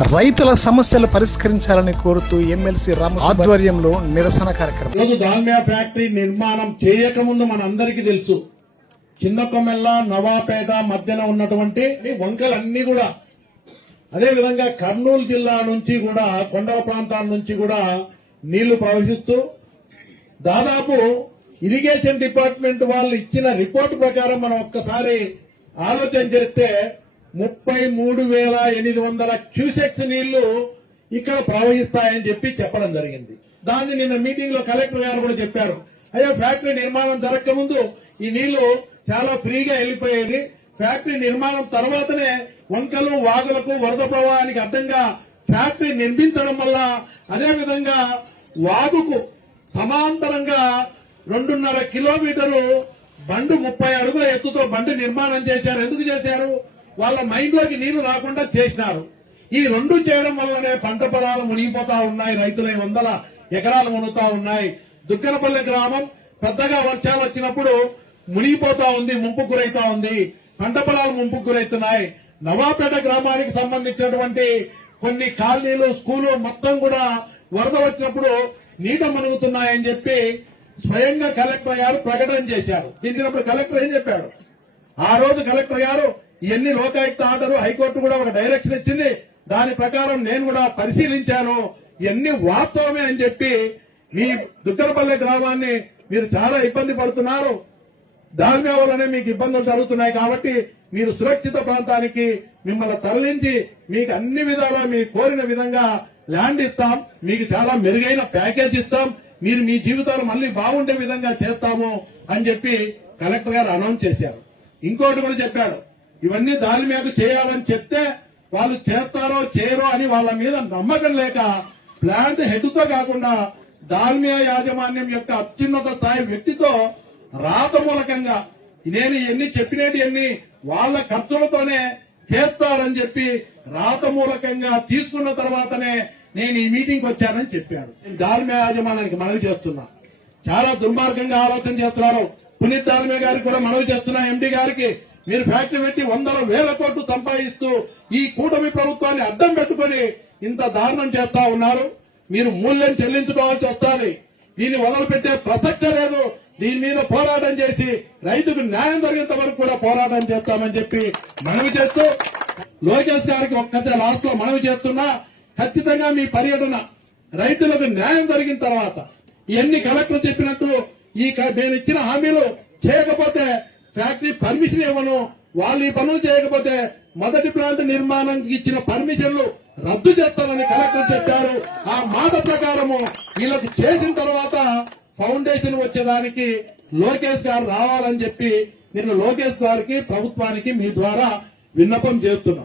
రైతుల సమస్యలు పరిష్కరించాలని కోరుతూ ఎమ్మెల్సీ రామసు ఆధ్వర్యంలో నిరసన కార్యక్రమం. ఈరోజు దాల్మియా ఫ్యాక్టరీ నిర్మాణం చేయకముందు మనందరికీ తెలుసు, చిన్నకొమ్మెల్ల నవాపేట మధ్యన ఉన్నటువంటి వంకలన్నీ కూడా, అదే విధంగా కర్నూలు జిల్లా నుంచి కూడా కొండల ప్రాంతాల నుంచి కూడా నీళ్లు ప్రవహిస్తూ దాదాపు ఇరిగేషన్ డిపార్ట్మెంట్ వాళ్ళు ఇచ్చిన రిపోర్టు ప్రకారం మనం ఒక్కసారి ఆలోచన చేస్తే 33,800 క్యూసెక్స్ నీళ్లు ఇక్కడ ప్రవహిస్తాయని చెప్పి చెప్పడం జరిగింది. దాన్ని నిన్న మీటింగ్ లో కలెక్టర్ గారు కూడా చెప్పారు, అయ్యో ఫ్యాక్టరీ నిర్మాణం జరగక ముందు ఈ నీళ్లు చాలా ఫ్రీగా వెళ్లిపోయేది, ఫ్యాక్టరీ నిర్మాణం తర్వాతనే వంకలు వాగులకు వరద ప్రవాహానికి అడ్డంగా ఫ్యాక్టరీ నిర్మించడం వల్ల, అదే విధంగా వాగుకు సమాంతరంగా 2.5 కిలోమీటరు బండు 30 అడుగుల ఎత్తుతో బండి నిర్మాణం చేశారు. ఎందుకు చేశారు? వాళ్ళ మైండ్ లోకి నీళ్లు రాకుండా చేసినారు. ఈ రెండు చేయడం వల్లనే పంట పొలాలు మునిగిపోతా ఉన్నాయి, రైతుల 100 ఎకరాలు మునుగుతా ఉన్నాయి. దుగ్గనపల్లి గ్రామం పెద్దగా వర్షాలు వచ్చినప్పుడు మునిగిపోతా ఉంది, ముంపు గురైతా ఉంది, పంట పొలాలు ముంపు గురైతున్నాయి. నవాపేట గ్రామానికి సంబంధించినటువంటి కొన్ని కాలనీలు, స్కూలు మొత్తం కూడా వరద వచ్చినప్పుడు నీట మునుగుతున్నాయని చెప్పి స్వయంగా కలెక్టర్ గారు ప్రకటన చేశారు. దీంట్లో కలెక్టర్ ఏం చెప్పాడు? ఆ రోజు కలెక్టర్ గారు ఇవన్నీ లోకాయుక్త ఆర్డర్, హైకోర్టు కూడా ఒక డైరెక్షన్ ఇచ్చింది, దాని ప్రకారం నేను కూడా పరిశీలించాను, ఇవన్నీ వాస్తవమే అని చెప్పి, మీ దుగ్గనపల్లి గ్రామాన్ని మీరు చాలా ఇబ్బంది పడుతున్నారు, దాల్మియా వల్లనే మీకు ఇబ్బందులు జరుగుతున్నాయి, కాబట్టి మీరు సురక్షిత ప్రాంతానికి మిమ్మల్ని తరలించి మీకు అన్ని విధాలా మీ కోరిన విధంగా ల్యాండ్ ఇస్తాం, మీకు చాలా మెరుగైన ప్యాకేజ్ ఇస్తాం, మీరు మీ జీవితాలు మళ్లీ బాగుండే విధంగా చేస్తాము అని చెప్పి కలెక్టర్ గారు అనౌన్స్ చేశారు. ఇంకోటి కూడా చెప్పాడు, ఇవన్నీ దాల్మియాకు చేయాలని చెప్తే వాళ్ళు చేస్తారో చేయరో అని వాళ్ళ మీద నమ్మకం లేక ప్లాంట్ హెడ్ తో కాకుండా దాల్మియా యాజమాన్యం యొక్క అత్యున్నత స్థాయి వ్యక్తితో రాత మూలకంగా నేను ఎన్ని చెప్పినట్టు ఎన్ని వాళ్ళ ఖర్చులతోనే చేస్తారని చెప్పి రాత మూలకంగా తీసుకున్న తర్వాతనే నేను ఈ మీటింగ్ వచ్చానని చెప్పాడు. దాల్మియా యాజమాన్యానికి మనవి చేస్తున్నా, చాలా దుర్మార్గంగా ఆలోచన చేస్తున్నారు. పునీత్ దాల్మియా గారికి కూడా మనవి చేస్తున్నా, ఎండీ గారికి, మీరు ఫ్యాక్టరీ పెట్టి 100,000 కోట్లు సంపాదిస్తూ ఈ కూటమి ప్రభుత్వాన్ని అడ్డం పెట్టుకుని ఇంత దారుణం చేస్తా ఉన్నారు. మీరు మూల్యం చెల్లించుకోవాల్సి వస్తుంది. దీన్ని వదిలిపెట్టే ప్రసక్తే లేదు. దీని మీద పోరాటం చేసి రైతుకు న్యాయం జరిగేంత వరకు కూడా పోరాటం చేస్తామని చెప్పి మనవి చేస్తూ, లోకేష్ గారికి ఒక్కటే లాస్ట్ లో మనవి చేస్తున్నా, ఖచ్చితంగా మీ పర్యటన రైతులకు న్యాయం జరిగిన తర్వాత ఇవన్నీ కలెక్టర్ చెప్పినట్టు నేను ఇచ్చిన హామీలు చేయకపోతే ఫ్యాక్టరీ పర్మిషన్ ఇవ్వను, వాళ్ళు ఈ పనులు చేయకపోతే మొదటి ప్లాంట్ నిర్మాణానికి ఇచ్చిన పర్మిషన్లు రద్దు చేస్తారని కలెక్టర్ చెప్పారు. ఆ మాట ప్రకారము వీళ్ళకి చేసిన తర్వాత ఫౌండేషన్ వచ్చేదానికి లోకేష్ గారు రావాలని చెప్పి నేను లోకేష్ గారికి ప్రభుత్వానికి మీ ద్వారా విన్నపం చేస్తున్నా.